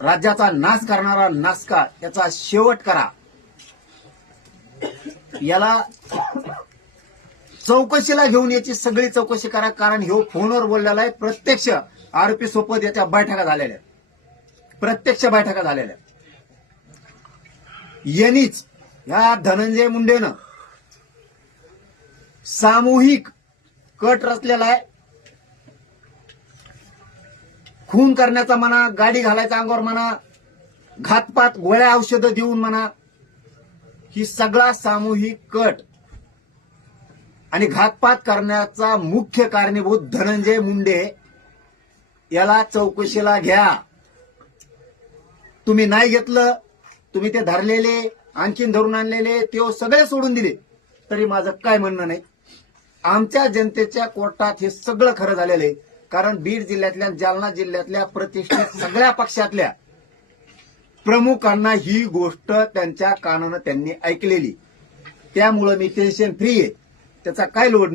राज्याचा नाश करणारा नासका याचा शेवट करा. याला चौकशीला घेऊन याची सगळी चौकशी करा. कारण ह्यो फोनवर बोललेला आहे. प्रत्यक्ष आरोपी सोबत याच्या बैठका झालेल्या, प्रत्यक्ष बैठका झालेल्या. यांनीच या धनंजय मुंडेनं सामूहिक कट रचलेला आहे. खून करण्याचा म्हणा, गाडी घालायचा अंगावर म्हणा, घातपात, गोळ्या औषधं देऊन म्हणा, ही सगळा सामूहिक कट आणि घातपात करण्याचा मुख्य कारणीभूत धनंजय मुंडे. याला चौकशीला घ्या. तुम्ही नाही घेतलं, तुम्ही ते धरलेले, आणखीन धरून आणलेले ते सगळे सोडून दिले तरी माझं काय म्हणणं नाही. आमच्या जनतेच्या कोर्टात हे सगळं खरं झालेलं आहे. कारण बीड जिल्ह्यातल्या, जालना जिल्ह्यातल्या प्रतिष्ठित सगळ्या पक्षातल्या प्रमुखांना ही गोष्ट त्यांच्या कानानं त्यांनी ऐकलेली. त्यामुळं मी टेन्शन फ्री आहे. त्याचा काय लोड